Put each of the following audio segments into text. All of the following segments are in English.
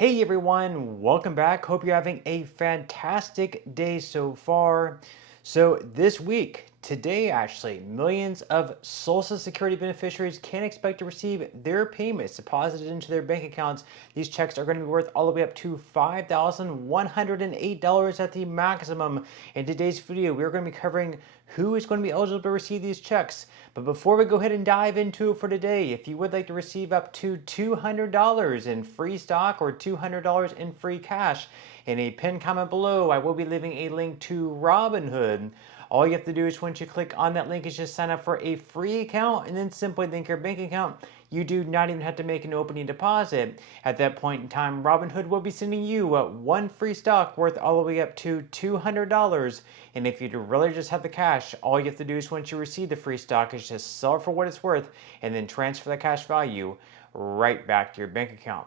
Hey everyone, welcome back. Hope you're having a fantastic day so far. So this week, today actually, millions of Social Security beneficiaries can expect to receive their payments deposited into their bank accounts. These checks are going to be worth all the way up to $5,108 at the maximum. In today's video, we're going to be covering who is going to be eligible to receive these checks. But before we go ahead and dive into it for today, if you would like to receive up to $200 in free stock or $200 in free cash, in a pinned comment below, I will be leaving a link to Robinhood. All you have to do is once you click on that link is just sign up for a free account and then simply link your bank account. You do not even have to make an opening deposit. At that point in time, Robinhood will be sending you one free stock worth all the way up to $200. And if you really just have the cash, all you have to do is once you receive the free stock is just sell it for what it's worth and then transfer the cash value right back to your bank account.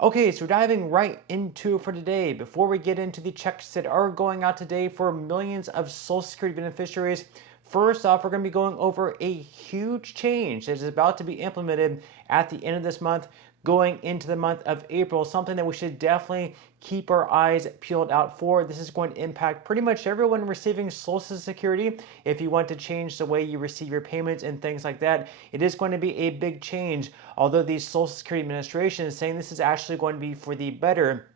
Okay, so diving right into it for today, before we get into the checks that are going out today for millions of Social Security beneficiaries, first off, we're going to be going over a huge change that is about to be implemented at the end of this month, going into the month of April, something that we should definitely keep our eyes peeled out for. This is going to impact pretty much everyone receiving Social Security. If you want to change the way you receive your payments and things like that, it is going to be a big change. Although the Social Security Administration is saying this is actually going to be for the better,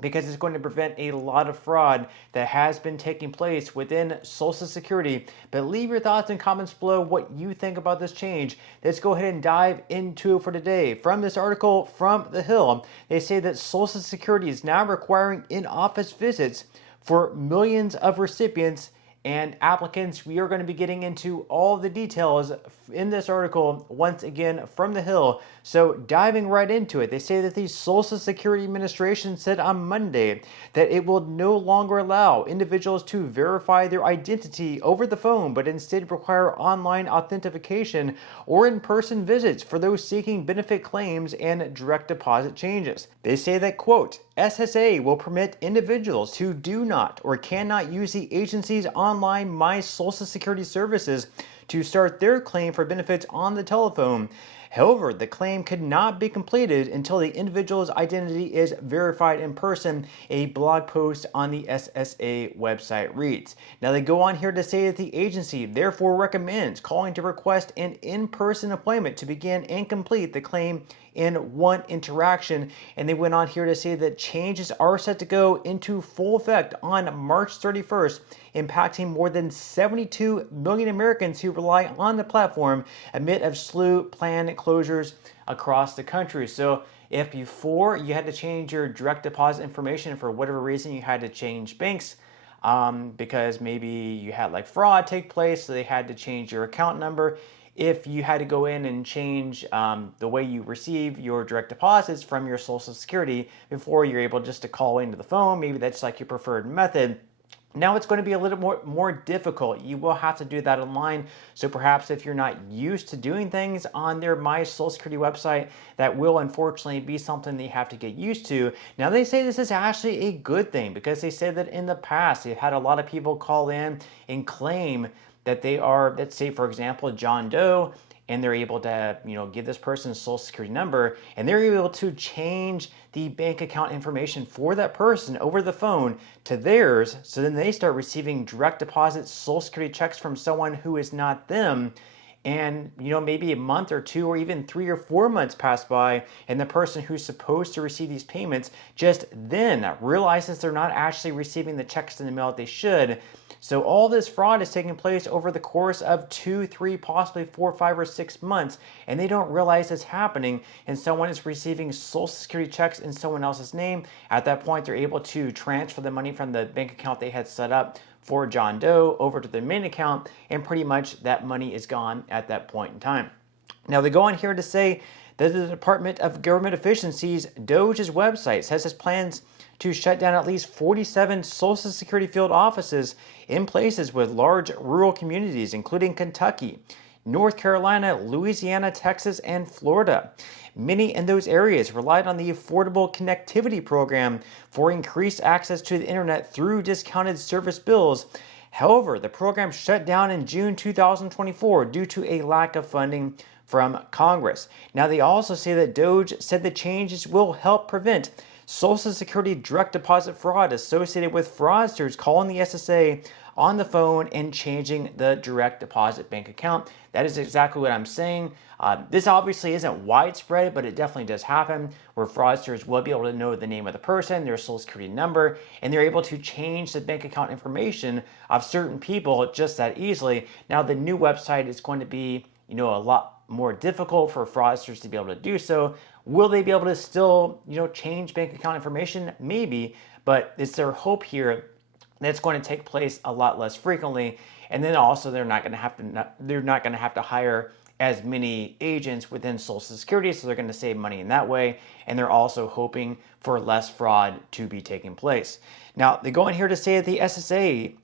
because it's going to prevent a lot of fraud that has been taking place within Social Security. But leave your thoughts and comments below what you think about this change. Let's go ahead and dive into it for today. From this article from The Hill, they say that Social Security is now requiring in-office visits for millions of recipients and applicants. We are going to be getting into all the details in this article once again from The Hill. So diving right into it, they say that the Social Security Administration said on Monday that it will no longer allow individuals to verify their identity over the phone, but instead require online authentication or in-person visits for those seeking benefit claims and direct deposit changes. They say that, quote, SSA will permit individuals who do not or cannot use the agency's online My Social Security services to start their claim for benefits on the telephone. However, the claim could not be completed until the individual's identity is verified in person, a blog post on the SSA website reads. Now they go on here to say that the agency therefore recommends calling to request an in-person appointment to begin and complete the claim in one interaction. And they went on here to say that changes are set to go into full effect on March 31st, impacting more than 72 million Americans who rely on the platform amid a slew plan closures across the country. So if before you had to change your direct deposit information for whatever reason, you had to change banks, because maybe you had like fraud take place, so they had to change your account number. If you had to go in and change the way you receive your direct deposits from your Social Security before you're able just to call into the phone, maybe that's like your preferred method. Now it's going to be a little more difficult. You will have to do that online. So perhaps if you're not used to doing things on their My Social Security website, that will unfortunately be something that you have to get used to. Now they say this is actually a good thing, because they said that in the past they've had a lot of people call in and claim that they are, let's say for example, John Doe, and they're able to, give this person's Social Security number, and they're able to change the bank account information for that person over the phone to theirs. So then they start receiving direct deposit Social Security checks from someone who is not them. And maybe a month or two or even 3 or 4 months pass by, and the person who's supposed to receive these payments just then realizes they're not actually receiving the checks in the mail that they should. So all this fraud is taking place over the course of 2, 3, possibly 4, 5, or 6 months, and they don't realize it's happening, and someone is receiving Social Security checks in someone else's name. At that point, they're able to transfer the money from the bank account they had set up for John Doe over to the main account, and pretty much that money is gone at that point in time. Now they go on here to say that the Department of Government Efficiency's DOGE's website says its plans to shut down at least 47 Social Security field offices in places with large rural communities, including Kentucky, North Carolina, Louisiana, Texas, and Florida. Many in those areas relied on the Affordable Connectivity Program for increased access to the internet through discounted service bills. However, the program shut down in June 2024 due to a lack of funding from Congress. Now, they also say that DOGE said the changes will help prevent Social Security direct deposit fraud associated with fraudsters calling the SSA on the phone and changing the direct deposit bank account. That is exactly what I'm saying. This obviously isn't widespread, but it definitely does happen where fraudsters will be able to know the name of the person, their social security number, and they're able to change the bank account information of certain people just that easily. Now, the new website is going to be, a lot more difficult for fraudsters to be able to do so. Will they be able to still, change bank account information? Maybe, but it's their hope here that's going to take place a lot less frequently. And then also they're not going to have to hire as many agents within Social Security, so they're going to save money in that way. And they're also hoping for less fraud to be taking place. Now, they go in here to say that the SSA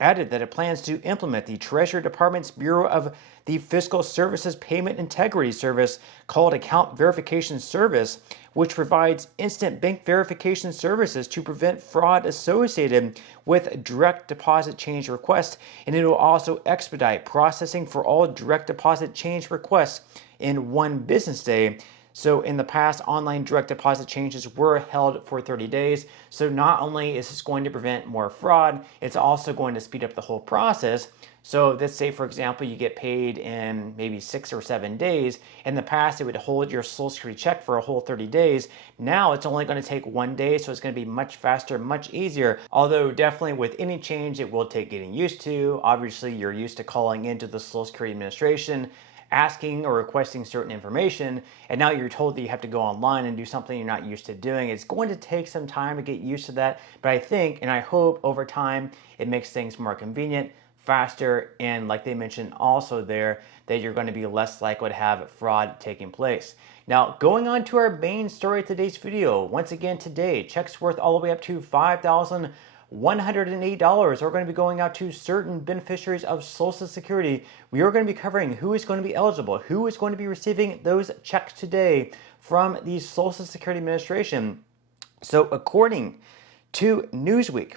added that it plans to implement the Treasury Department's Bureau of the Fiscal Services Payment Integrity Service, called Account Verification Service, which provides instant bank verification services to prevent fraud associated with direct deposit change requests, and it will also expedite processing for all direct deposit change requests in 1 business day. So in the past, online direct deposit changes were held for 30 days. So not only is this going to prevent more fraud, it's also going to speed up the whole process. So let's say, for example, you get paid in maybe 6 or 7 days. In the past, it would hold your Social Security check for a whole 30 days. Now it's only going to take 1 day, so it's going to be much faster, much easier. Although definitely with any change, it will take getting used to. Obviously, you're used to calling into the Social Security Administration, asking or requesting certain information, and now you're told that you have to go online and do something you're not used to doing. It's going to take some time to get used to that, but I think and I hope over time it makes things more convenient, faster, and like they mentioned also there, that you're going to be less likely to have fraud taking place. Now, going on to our main story of today's video, once again today, checks worth all the way up to $5,108 are going to be going out to certain beneficiaries of Social Security. We are going to be covering who is going to be eligible, who is going to be receiving those checks today from the Social Security Administration. So according to Newsweek,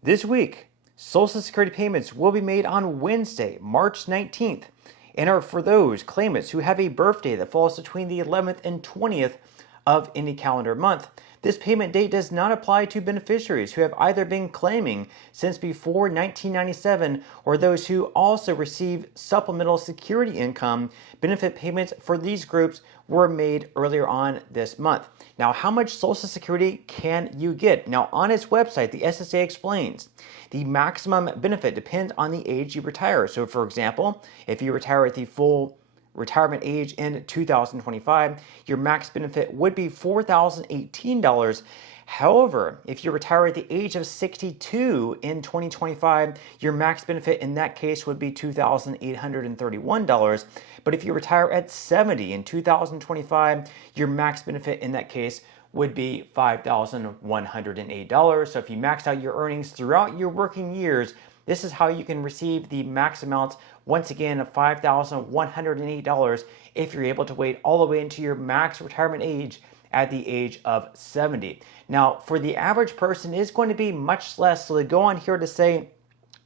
this week, Social Security payments will be made on Wednesday, March 19th, and are for those claimants who have a birthday that falls between the 11th and 20th of any calendar month. This payment date does not apply to beneficiaries who have either been claiming since before 1997 or those who also receive supplemental security income. Benefit payments for these groups were made earlier on this month. Now, how much Social Security can you get? Now, on its website, the SSA explains the maximum benefit depends on the age you retire. So, for example, if you retire at the full retirement age in 2025, your max benefit would be $4,018. However, if you retire at the age of 62 in 2025, your max benefit in that case would be $2,831. But if you retire at 70 in 2025, your max benefit in that case would be $5,108. So if you max out your earnings throughout your working years, this is how you can receive the max amount, once again, of $5,108 if you're able to wait all the way into your max retirement age at the age of 70. Now, for the average person, it's going to be much less. So they go on here to say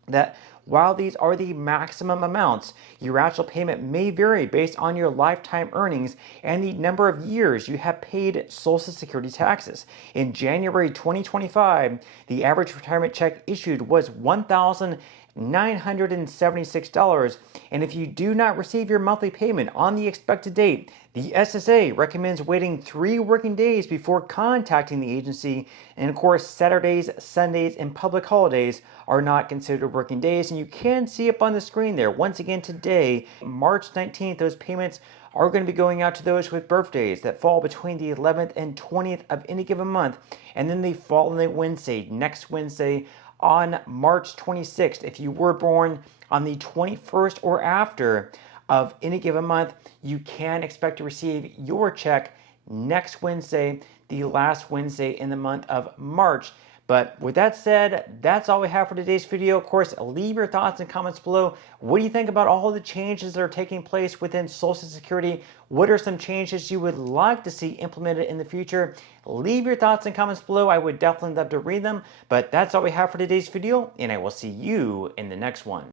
that while these are the maximum amounts, your actual payment may vary based on your lifetime earnings and the number of years you have paid Social Security taxes. In January 2025, the average retirement check issued was $1,976, and if you do not receive your monthly payment on the expected date, the SSA recommends waiting 3 working days before contacting the agency, and of course, Saturdays, Sundays, and public holidays are not considered working days, and you can see up on the screen there, once again today, March 19th, those payments are going to be going out to those with birthdays that fall between the 11th and 20th of any given month, and then the following Wednesday, next Wednesday, on March 26th, if you were born on the 21st or after of any given month, you can expect to receive your check next Wednesday, the last Wednesday in the month of March. But with that said, that's all we have for today's video. Of course, leave your thoughts and comments below. What do you think about all the changes that are taking place within Social Security? What are some changes you would like to see implemented in the future? Leave your thoughts and comments below. I would definitely love to read them. But that's all we have for today's video, and I will see you in the next one.